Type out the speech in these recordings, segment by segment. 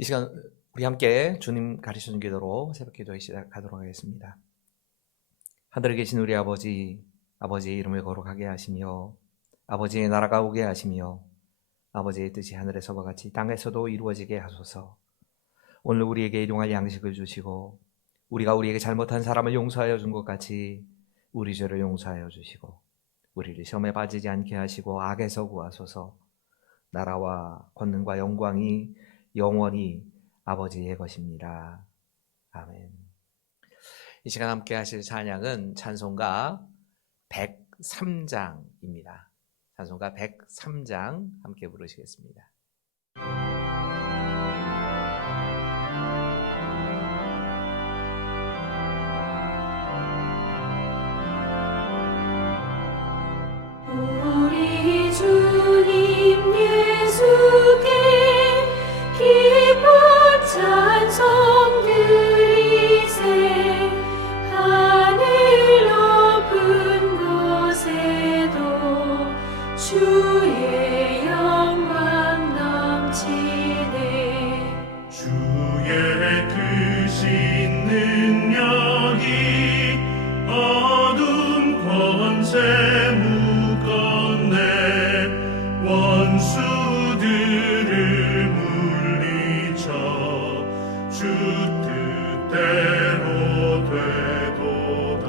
이 시간 우리 함께 주님 가르쳐준 기도로 새벽 기도에 시작하도록 하겠습니다. 하늘에 계신 우리 아버지, 아버지의 이름을 거룩하게 하시며 아버지의 나라가 오게 하시며 아버지의 뜻이 하늘에서와 같이 땅에서도 이루어지게 하소서. 오늘 우리에게 일용할 양식을 주시고 우리가 우리에게 잘못한 사람을 용서하여 준 것 같이 우리 죄를 용서하여 주시고 우리를 시험에 빠지지 않게 하시고 악에서 구하소서. 나라와 권능과 영광이 영원히 아버지의 것입니다. 아멘. 이 시간 함께 하실 찬양은 찬송가 103장입니다. 찬송가 103장 함께 부르시겠습니다. 우리 주님 예수께 기쁜 찬송 드리세. 하늘 높은 곳에도 주의 영광 넘치네. 주의 크신 능력이 어둠 권세 묶었네. 원수들을 물리쳐 주 뜻대로 되도다.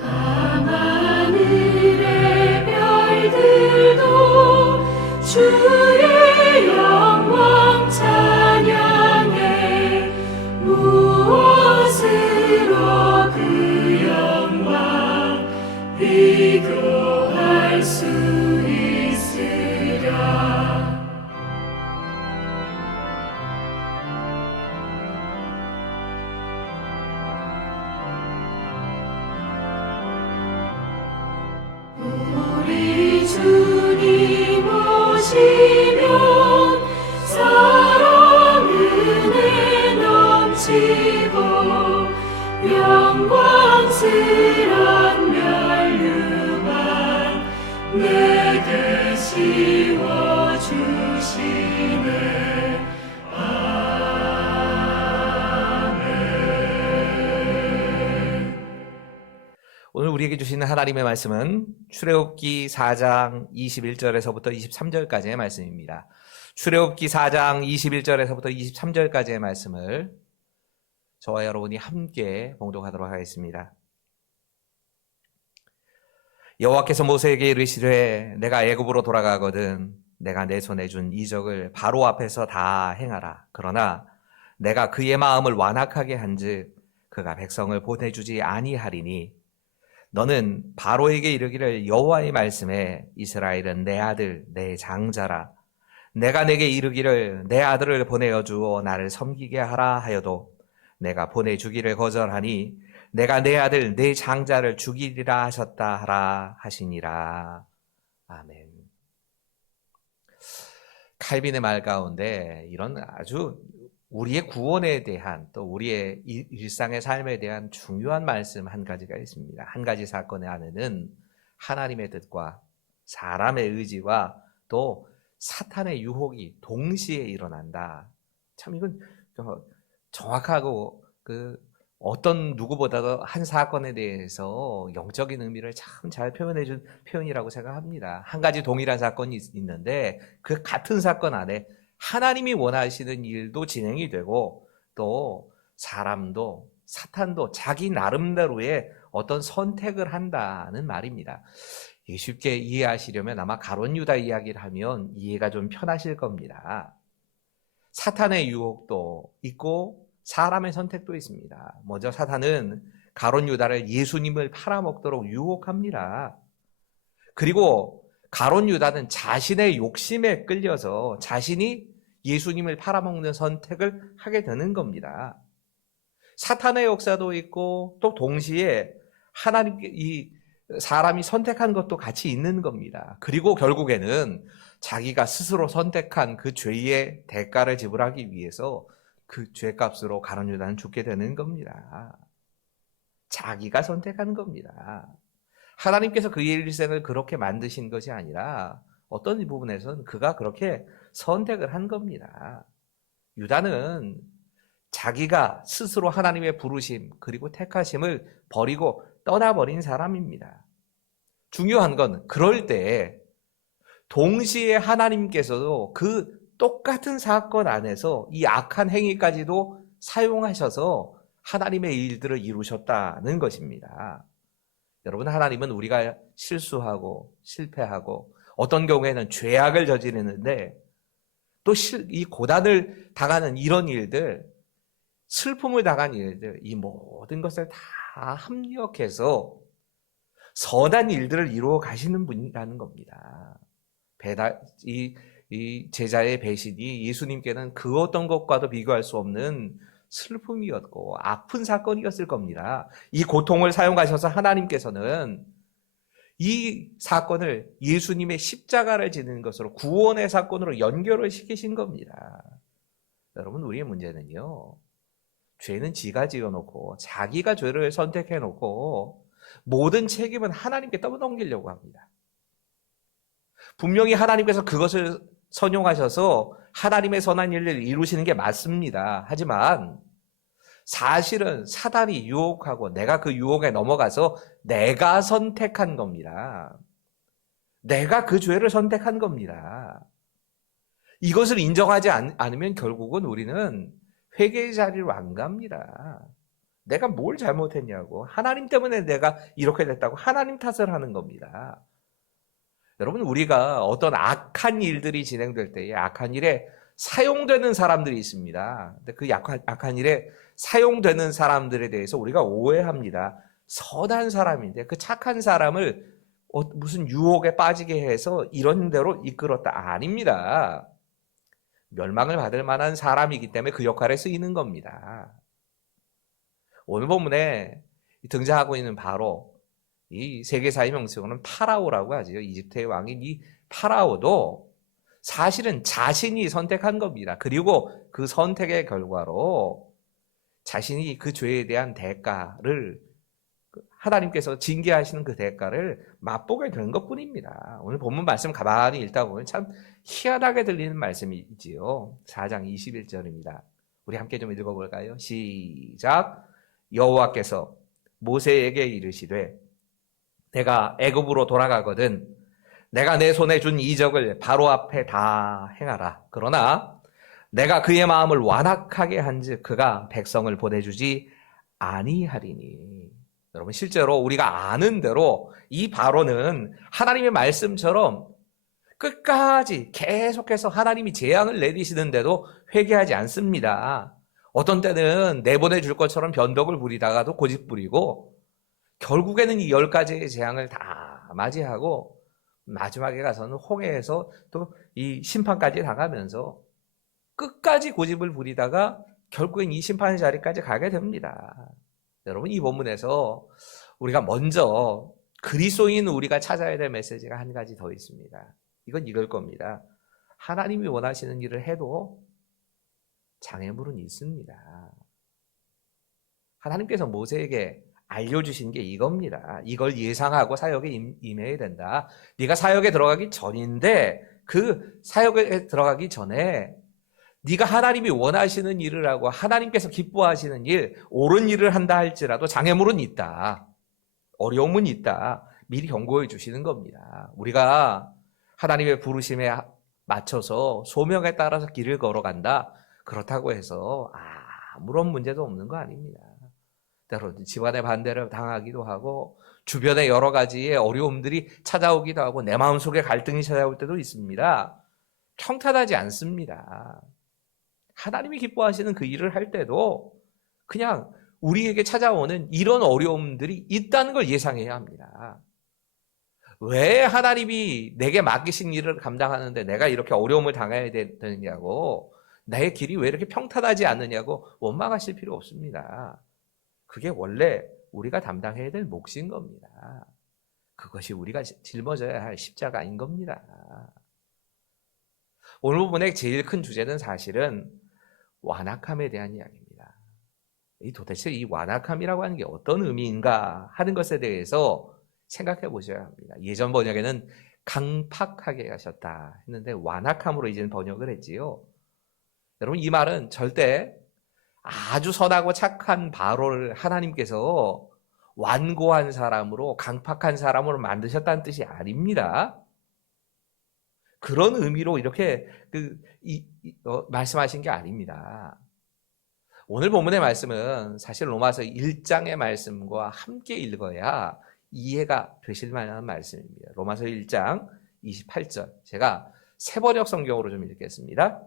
밤하늘의 별들도 주의 영광 찬양해. 무엇으로 그 영광 비교할 수 있으랴. 우리 주님 오시면 사랑 은혜 넘치고 영광스런 멸류관 내게 씌워주시네. 오늘 우리에게 주시는 하나님의 말씀은 출애굽기 4장 21절에서부터 23절까지의 말씀입니다. 출애굽기 4장 21절에서부터 23절까지의 말씀을 저와 여러분이 함께 봉독하도록 하겠습니다. 여호와께서 모세에게 이르시되 내가 애굽으로 돌아가거든 내가 내 손에 준 이적을 바로 앞에서 다 행하라. 그러나 내가 그의 마음을 완악하게 한즉 그가 백성을 보내주지 아니하리니 너는 바로에게 이르기를 여호와의 말씀에 이스라엘은 내 아들 내 장자라. 내가 내게 이르기를 내 아들을 보내어 주어 나를 섬기게 하라 하여도 내가 보내주기를 거절하니 내가 내 아들 내 장자를 죽이리라 하셨다 하라 하시니라. 아멘. 칼빈의 말 가운데 이런 아주 우리의 구원에 대한 또 우리의 일상의 삶에 대한 중요한 말씀 한 가지가 있습니다. 한 가지 사건의 안에는 하나님의 뜻과 사람의 의지와 또 사탄의 유혹이 동시에 일어난다. 참 이건 정확하고 어떤 누구보다도 한 사건에 대해서 영적인 의미를 참 잘 표현해 준 표현이라고 생각합니다. 한 가지 동일한 사건이 있는데 그 같은 사건 안에 하나님이 원하시는 일도 진행이 되고 또 사람도 사탄도 자기 나름대로의 어떤 선택을 한다는 말입니다. 쉽게 이해하시려면 아마 가룟 유다 이야기를 하면 이해가 좀 편하실 겁니다. 사탄의 유혹도 있고 사람의 선택도 있습니다. 먼저 사탄은 가룟 유다를 예수님을 팔아먹도록 유혹합니다. 그리고 가룟 유다는 자신의 욕심에 끌려서 자신이 예수님을 팔아먹는 선택을 하게 되는 겁니다. 사탄의 역사도 있고 또 동시에 하나님께 사람이 선택한 것도 같이 있는 겁니다. 그리고 결국에는 자기가 스스로 선택한 그 죄의 대가를 지불하기 위해서 그 죄값으로 가룟 유다는 죽게 되는 겁니다. 자기가 선택한 겁니다. 하나님께서 그의 일생을 그렇게 만드신 것이 아니라 어떤 부분에서는 그가 그렇게 선택을 한 겁니다. 유다는 자기가 스스로 하나님의 부르심 그리고 택하심을 버리고 떠나버린 사람입니다. 중요한 건 그럴 때 동시에 하나님께서도 그 똑같은 사건 안에서 이 악한 행위까지도 사용하셔서 하나님의 일들을 이루셨다는 것입니다. 여러분, 하나님은 우리가 실수하고 실패하고 어떤 경우에는 죄악을 저지르는데 또 이 고난을 당하는 이런 일들, 슬픔을 당한 일들, 이 모든 것을 다 합력해서 선한 일들을 이루어 가시는 분이라는 겁니다. 이 제자의 배신이 예수님께는 그 어떤 것과도 비교할 수 없는 슬픔이었고 아픈 사건이었을 겁니다. 이 고통을 사용하셔서 하나님께서는 이 사건을 예수님의 십자가를 지는 것으로 구원의 사건으로 연결을 시키신 겁니다. 여러분, 우리의 문제는요, 죄는 지가 지어놓고 자기가 죄를 선택해놓고 모든 책임은 하나님께 떠넘기려고 합니다. 분명히 하나님께서 그것을 선용하셔서 하나님의 선한 일을 이루시는 게 맞습니다. 하지만 사실은 사단이 유혹하고 내가 그 유혹에 넘어가서 내가 선택한 겁니다. 내가 그 죄를 선택한 겁니다. 이것을 인정하지 않으면 결국은 우리는 회개의 자리로 안 갑니다. 내가 뭘 잘못했냐고, 하나님 때문에 내가 이렇게 됐다고 하나님 탓을 하는 겁니다. 여러분, 우리가 어떤 악한 일들이 진행될 때에 악한 일에 사용되는 사람들이 있습니다. 근데 그 악한 일에 사용되는 사람들에 대해서 우리가 오해합니다. 선한 사람인데 그 착한 사람을 무슨 유혹에 빠지게 해서 이런 대로 이끌었다. 아닙니다. 멸망을 받을 만한 사람이기 때문에 그 역할에 쓰이는 겁니다. 오늘 본문에 등장하고 있는 바로 이 세계사의 명칭으로는 파라오라고 하죠. 이집트의 왕인 이 파라오도 사실은 자신이 선택한 겁니다. 그리고 그 선택의 결과로 자신이 그 죄에 대한 대가를, 하나님께서 징계하시는 그 대가를 맛보게 된 것뿐입니다. 오늘 본문 말씀 가만히 읽다 보면 참 희한하게 들리는 말씀이지요. 4장 21절입니다. 우리 함께 좀 읽어볼까요? 시작. 여호와께서 모세에게 이르시되 내가 애굽으로 돌아가거든 내가 내 손에 준 이적을 바로 앞에 다 행하라. 그러나 내가 그의 마음을 완악하게 한즉 그가 백성을 보내주지 아니하리니. 여러분, 실제로 우리가 아는 대로 이 바로는 하나님의 말씀처럼 끝까지 계속해서 하나님이 재앙을 내리시는데도 회개하지 않습니다. 어떤 때는 내보내줄 것처럼 변덕을 부리다가도 고집 부리고 결국에는 이 10가지의 재앙을 다 맞이하고 마지막에 가서는 홍해에서 또 이 심판까지 당하면서 끝까지 고집을 부리다가 결국엔 이 심판의 자리까지 가게 됩니다. 여러분, 이 본문에서 우리가 먼저 그리스도인 우리가 찾아야 될 메시지가 한 가지 더 있습니다. 이건 이걸 겁니다. 하나님이 원하시는 일을 해도 장애물은 있습니다. 하나님께서 모세에게 알려주신 게 이겁니다. 이걸 예상하고 사역에 임해야 된다. 네가 사역에 들어가기 전인데 그 사역에 들어가기 전에 네가 하나님이 원하시는 일을 하고 하나님께서 기뻐하시는 일, 옳은 일을 한다 할지라도 장애물은 있다. 어려움은 있다. 미리 경고해 주시는 겁니다. 우리가 하나님의 부르심에 맞춰서 소명에 따라서 길을 걸어간다. 그렇다고 해서 아무런 문제도 없는 거 아닙니다. 때로 집안의 반대를 당하기도 하고 주변에 여러 가지의 어려움들이 찾아오기도 하고 내 마음속에 갈등이 찾아올 때도 있습니다. 평탄하지 않습니다. 하나님이 기뻐하시는 그 일을 할 때도 그냥 우리에게 찾아오는 이런 어려움들이 있다는 걸 예상해야 합니다. 왜 하나님이 내게 맡기신 일을 감당하는데 내가 이렇게 어려움을 당해야 되느냐고, 나의 길이 왜 이렇게 평탄하지 않느냐고 원망하실 필요 없습니다. 그게 원래 우리가 담당해야 될 몫인 겁니다. 그것이 우리가 짊어져야 할 십자가인 겁니다. 오늘 부분의 제일 큰 주제는 사실은 완악함에 대한 이야기입니다. 도대체 이 완악함이라고 하는 게 어떤 의미인가 하는 것에 대해서 생각해 보셔야 합니다. 예전 번역에는 강팍하게 하셨다 했는데 완악함으로 이제는 번역을 했지요. 여러분, 이 말은 절대 아주 선하고 착한 바로를 하나님께서 완고한 사람으로, 강팍한 사람으로 만드셨다는 뜻이 아닙니다. 그런 의미로 이렇게 말씀하신 게 아닙니다. 오늘 본문의 말씀은 사실 로마서 1장의 말씀과 함께 읽어야 이해가 되실 만한 말씀입니다. 로마서 1장 28절, 제가 새번역 성경으로 좀 읽겠습니다.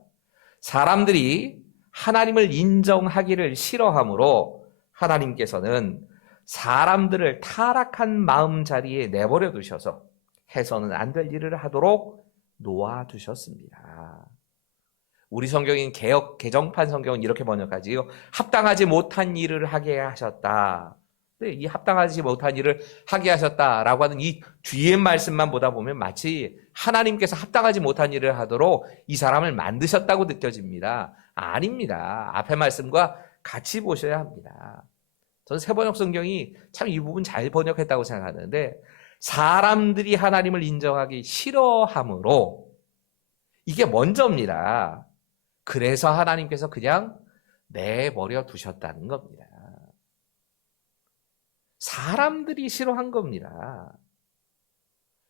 사람들이 하나님을 인정하기를 싫어하므로 하나님께서는 사람들을 타락한 마음 자리에 내버려 두셔서 해서는 안 될 일을 하도록 놓아두셨습니다. 우리 성경인 개정판 성경은 이렇게 번역하지요. 합당하지 못한 일을 하게 하셨다. 이 합당하지 못한 일을 하게 하셨다라고 하는 이 뒤에 말씀만 보다 보면 마치 하나님께서 합당하지 못한 일을 하도록 이 사람을 만드셨다고 느껴집니다. 아닙니다. 앞에 말씀과 같이 보셔야 합니다. 저는 새번역 성경이 참 이 부분 잘 번역했다고 생각하는데, 사람들이 하나님을 인정하기 싫어함으로, 이게 먼저입니다. 그래서 하나님께서 그냥 내버려 두셨다는 겁니다. 사람들이 싫어한 겁니다.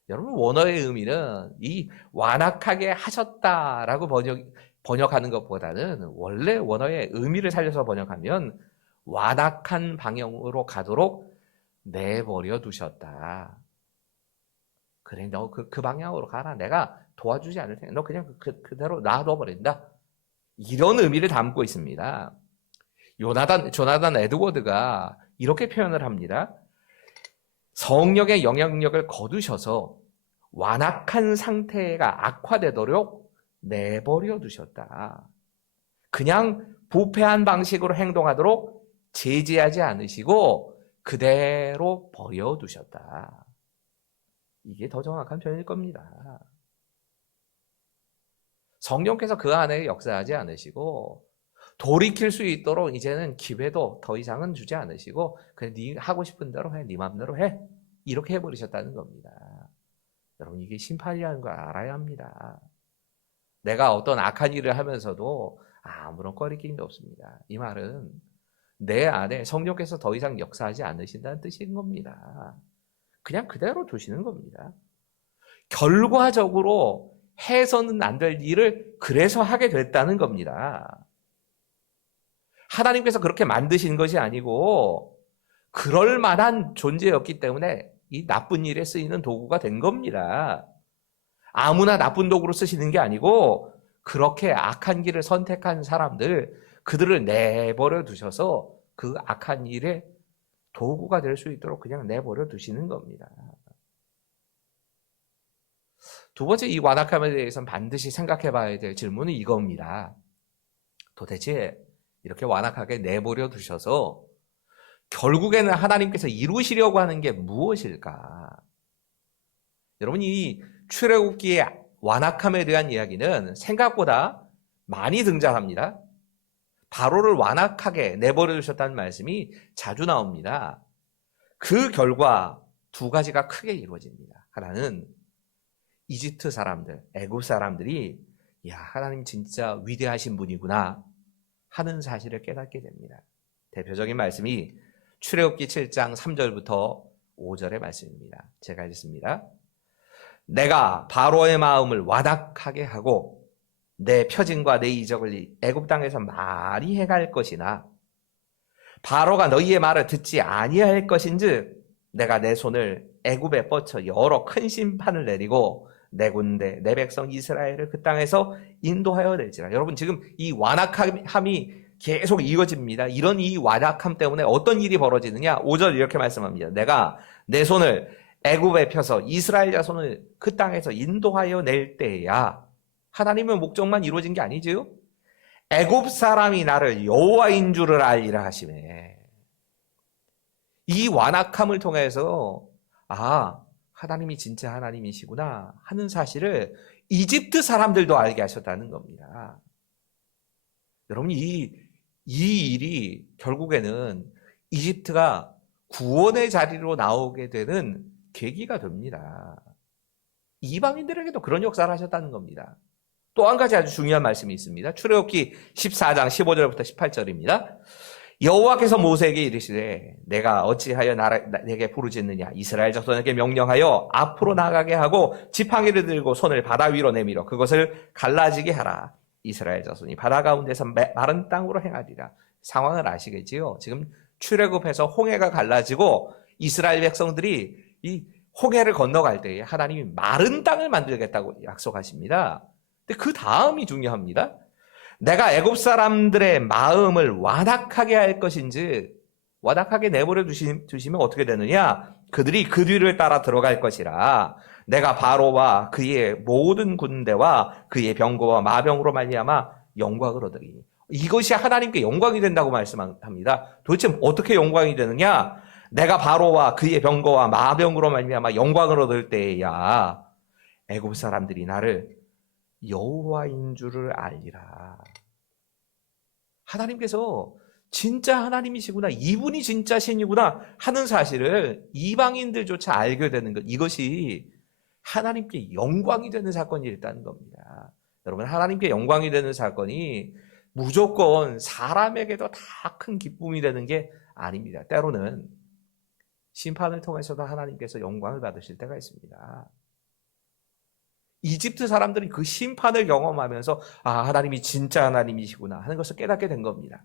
여러분, 원어의 의미는 이 완악하게 하셨다라고 번역하는 것보다는 원래 원어의 의미를 살려서 번역하면 완악한 방향으로 가도록 내버려 두셨다. 그래, 너 그 방향으로 가라. 내가 도와주지 않을 테니까 너 그냥 그대로 놔둬버린다. 이런 의미를 담고 있습니다. 조나단 에드워드가 이렇게 표현을 합니다. 성령의 영향력을 거두셔서 완악한 상태가 악화되도록 내버려 두셨다. 그냥 부패한 방식으로 행동하도록 제지하지 않으시고 그대로 버려두셨다. 이게 더 정확한 표현일 겁니다. 성령께서 그 안에 역사하지 않으시고 돌이킬 수 있도록 이제는 기회도 더 이상은 주지 않으시고 그냥 네 하고 싶은 대로 해, 네 마음대로 해, 이렇게 해버리셨다는 겁니다. 여러분, 이게 심판이라는 걸 알아야 합니다. 내가 어떤 악한 일을 하면서도 아무런 꺼리낌이 없습니다. 이 말은 내 안에 성령께서 더 이상 역사하지 않으신다는 뜻인 겁니다. 그냥 그대로 두시는 겁니다. 결과적으로 해서는 안 될 일을 그래서 하게 됐다는 겁니다. 하나님께서 그렇게 만드신 것이 아니고 그럴 만한 존재였기 때문에 이 나쁜 일에 쓰이는 도구가 된 겁니다. 아무나 나쁜 도구로 쓰시는 게 아니고 그렇게 악한 길을 선택한 사람들, 그들을 내버려 두셔서 그 악한 일에 도구가 될 수 있도록 그냥 내버려 두시는 겁니다. 두 번째, 이 완악함에 대해서는 반드시 생각해 봐야 될 질문은 이겁니다. 도대체 이렇게 완악하게 내버려 두셔서 결국에는 하나님께서 이루시려고 하는 게 무엇일까? 여러분, 이 출애굽기의 완악함에 대한 이야기는 생각보다 많이 등장합니다. 바로를 완악하게 내버려 두셨다는 말씀이 자주 나옵니다. 그 결과 두 가지가 크게 이루어집니다. 하나는 이집트 사람들, 애굽 사람들이 야, 하나님 진짜 위대하신 분이구나 하는 사실을 깨닫게 됩니다. 대표적인 말씀이 출애굽기 7장 3절부터 5절의 말씀입니다. 제가 읽습니다. 내가 바로의 마음을 완악하게 하고 내 표징과 내 이적을 애굽 땅에서 많이 행할 것이나 바로가 너희의 말을 듣지 아니할 것인즉 내가 내 손을 애굽에 뻗쳐 여러 큰 심판을 내리고 내 군대 내 백성 이스라엘을 그 땅에서 인도하여 낼지라. 여러분, 지금 이 완악함이 계속 이어집니다. 이런 이 완악함 때문에 어떤 일이 벌어지느냐? 5절 이렇게 말씀합니다. 내가 내 손을 애굽에 펴서 이스라엘 자손을 그 땅에서 인도하여 낼 때야. 하나님의 목적만 이루어진 게 아니지요? 애굽 사람이 나를 여호와인 줄을 알리라 하시매. 이 완악함을 통해서 하나님이 진짜 하나님이시구나 하는 사실을 이집트 사람들도 알게 하셨다는 겁니다. 여러분, 이 일이 결국에는 이집트가 구원의 자리로 나오게 되는 계기가 됩니다. 이방인들에게도 그런 역사를 하셨다는 겁니다. 또 한 가지 아주 중요한 말씀이 있습니다. 출애굽기 14장 15절부터 18절입니다. 여호와께서 모세에게 이르시되 내가 어찌하여 내게 부르짖느냐 이스라엘 자손에게 명령하여 앞으로 나가게 하고 지팡이를 들고 손을 바다 위로 내밀어 그것을 갈라지게 하라. 이스라엘 자손이 바다 가운데서 마른 땅으로 행하리라. 상황을 아시겠지요? 지금 출애굽해서 홍해가 갈라지고 이스라엘 백성들이 이 홍해를 건너갈 때에 하나님이 마른 땅을 만들겠다고 약속하십니다. 근데 그 다음이 중요합니다. 내가 애굽 사람들의 마음을 완악하게 할 것인지 완악하게 내버려 두시면 어떻게 되느냐? 그들이 그 뒤를 따라 들어갈 것이라. 내가 바로와 그의 모든 군대와 그의 병거와 마병으로 말미암아 영광을 얻으리니. 이것이 하나님께 영광이 된다고 말씀합니다. 도대체 어떻게 영광이 되느냐? 내가 바로와 그의 병거와 마병으로 말미암아 영광을 얻을 때야 애굽 사람들이 나를 여호와인 줄을 알리라. 하나님께서 진짜 하나님이시구나, 이분이 진짜 신이구나 하는 사실을 이방인들조차 알게 되는 것, 이것이 하나님께 영광이 되는 사건이 있다는 겁니다. 여러분, 하나님께 영광이 되는 사건이 무조건 사람에게도 다 큰 기쁨이 되는 게 아닙니다. 때로는 심판을 통해서도 하나님께서 영광을 받으실 때가 있습니다. 이집트 사람들이 그 심판을 경험하면서 하나님이 진짜 하나님이시구나 하는 것을 깨닫게 된 겁니다.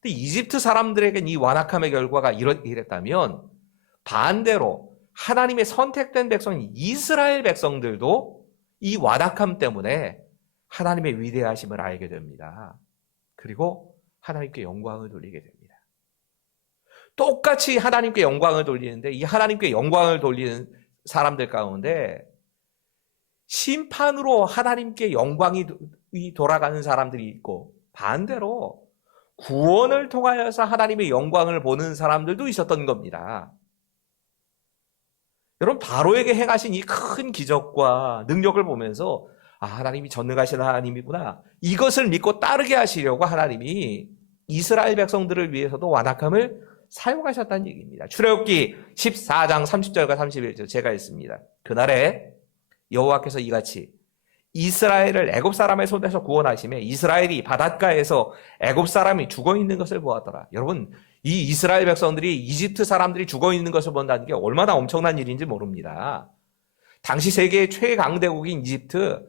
근데 이집트 사람들에겐 이 완악함의 결과가 이랬다면 반대로 하나님의 선택된 백성인 이스라엘 백성들도 이 완악함 때문에 하나님의 위대하심을 알게 됩니다. 그리고 하나님께 영광을 돌리게 됩니다. 똑같이 하나님께 영광을 돌리는데 이 하나님께 영광을 돌리는 사람들 가운데 심판으로 하나님께 영광이 돌아가는 사람들이 있고 반대로 구원을 통하여서 하나님의 영광을 보는 사람들도 있었던 겁니다. 여러분, 바로에게 행하신 이 큰 기적과 능력을 보면서 하나님이 전능하신 하나님이구나, 이것을 믿고 따르게 하시려고 하나님이 이스라엘 백성들을 위해서도 완악함을 사용하셨다는 얘기입니다. 출애굽기 14장 30절과 31절 제가 읽습니다. 그날에 여호와께서 이같이 이스라엘을 애굽 사람의 손에서 구원하시매 이스라엘이 바닷가에서 애굽 사람이 죽어있는 것을 보았더라. 여러분, 이 이스라엘 백성들이 이집트 사람들이 죽어있는 것을 본다는 게 얼마나 엄청난 일인지 모릅니다. 당시 세계의 최강대국인 이집트,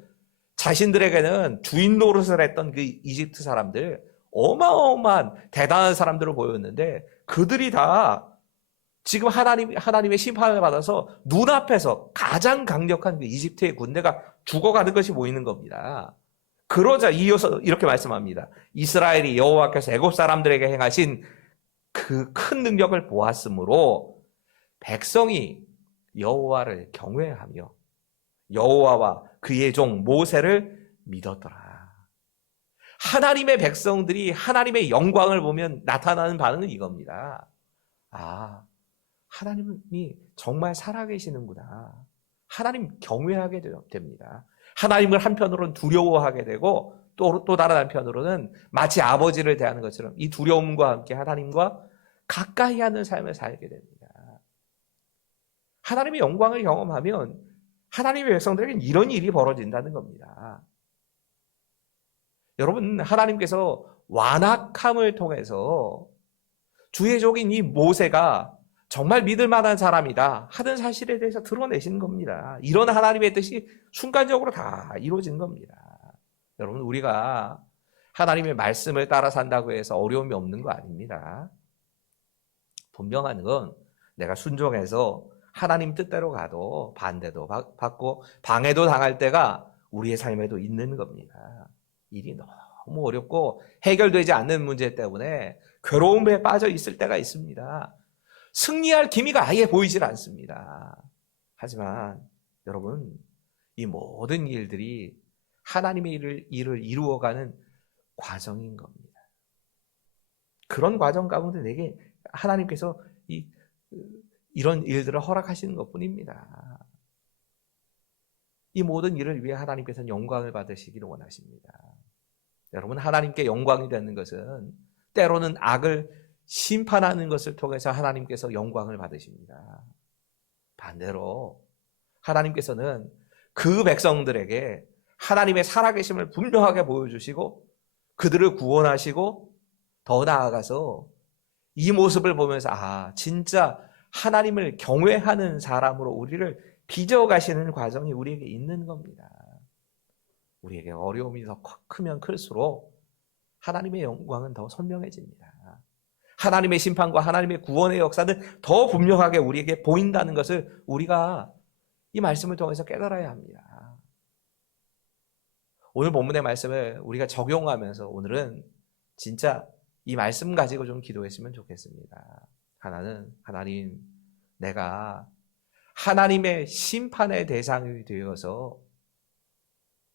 자신들에게는 주인 노릇을 했던 그 이집트 사람들, 어마어마한 대단한 사람들을 보였는데 그들이 다 지금 하나님의 심판을 받아서 눈앞에서 가장 강력한 그 이집트의 군대가 죽어가는 것이 보이는 겁니다. 그러자 이어서 이렇게 말씀합니다. 이스라엘이 여호와께서 애굽 사람들에게 행하신 그 큰 능력을 보았으므로 백성이 여호와를 경외하며 여호와와 그의 종 모세를 믿었더라. 하나님의 백성들이 하나님의 영광을 보면 나타나는 반응은 이겁니다. 하나님이 정말 살아계시는구나. 하나님 경외하게 됩니다. 하나님을 한편으로는 두려워하게 되고 또 다른 한편으로는 마치 아버지를 대하는 것처럼 이 두려움과 함께 하나님과 가까이 하는 삶을 살게 됩니다. 하나님의 영광을 경험하면 하나님의 백성들에게는 이런 일이 벌어진다는 겁니다. 여러분, 하나님께서 완악함을 통해서 주의 종인 이 모세가 정말 믿을 만한 사람이다 하는 사실에 대해서 드러내시는 겁니다. 이런 하나님의 뜻이 순간적으로 다 이루어진 겁니다. 여러분, 우리가 하나님의 말씀을 따라 산다고 해서 어려움이 없는 거 아닙니다. 분명한 건 내가 순종해서 하나님 뜻대로 가도 반대도 받고 방해도 당할 때가 우리의 삶에도 있는 겁니다. 일이 너무 어렵고 해결되지 않는 문제 때문에 괴로움에 빠져 있을 때가 있습니다. 승리할 기미가 아예 보이질 않습니다. 하지만 여러분, 이 모든 일들이 하나님의 일을 이루어가는 과정인 겁니다. 그런 과정 가운데 내게 하나님께서 이런 일들을 허락하시는 것뿐입니다. 이 모든 일을 위해 하나님께서는 영광을 받으시기를 원하십니다. 여러분, 하나님께 영광이 되는 것은 때로는 악을 심판하는 것을 통해서 하나님께서 영광을 받으십니다. 반대로 하나님께서는 그 백성들에게 하나님의 살아계심을 분명하게 보여주시고 그들을 구원하시고 더 나아가서 이 모습을 보면서 진짜 하나님을 경외하는 사람으로 우리를 빚어가시는 과정이 우리에게 있는 겁니다. 우리에게 어려움이 더 크면 클수록 하나님의 영광은 더 선명해집니다. 하나님의 심판과 하나님의 구원의 역사는 더 분명하게 우리에게 보인다는 것을 우리가 이 말씀을 통해서 깨달아야 합니다. 오늘 본문의 말씀을 우리가 적용하면서 오늘은 진짜 이 말씀 가지고 좀 기도했으면 좋겠습니다. 하나님, 내가 하나님의 심판의 대상이 되어서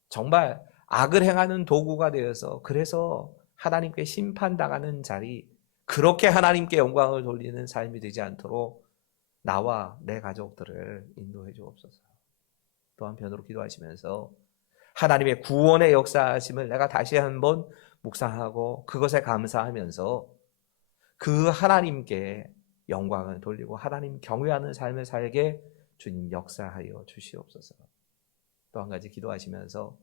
정말 악을 행하는 도구가 되어서 그래서 하나님께 심판당하는 자리, 그렇게 하나님께 영광을 돌리는 삶이 되지 않도록 나와 내 가족들을 인도해 주옵소서. 또 한편으로 기도하시면서 하나님의 구원의 역사하심을 내가 다시 한번 묵상하고 그것에 감사하면서 그 하나님께 영광을 돌리고 하나님 경외하는 삶을 살게 주님 역사하여 주시옵소서. 또 한 가지 기도하시면서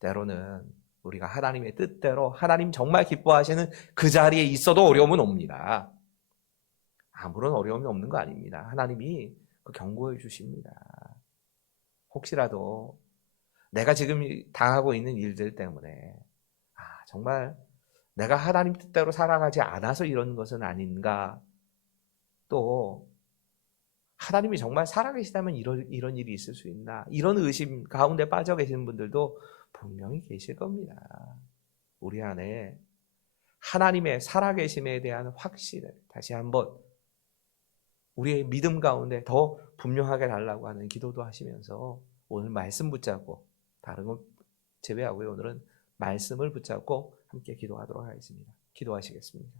때로는 우리가 하나님의 뜻대로 하나님 정말 기뻐하시는 그 자리에 있어도 어려움은 옵니다. 아무런 어려움이 없는 거 아닙니다. 하나님이 그 경고해 주십니다. 혹시라도 내가 지금 당하고 있는 일들 때문에 정말 내가 하나님 뜻대로 살아가지 않아서 이런 것은 아닌가, 또 하나님이 정말 살아계시다면 이런 일이 있을 수 있나, 이런 의심 가운데 빠져 계시는 분들도 분명히 계실 겁니다. 우리 안에 하나님의 살아계심에 대한 확신을 다시 한번 우리의 믿음 가운데 더 분명하게 달라고 하는 기도도 하시면서 오늘 말씀 붙잡고, 다른 건 제외하고요, 오늘은 말씀을 붙잡고 함께 기도하도록 하겠습니다. 기도하시겠습니다.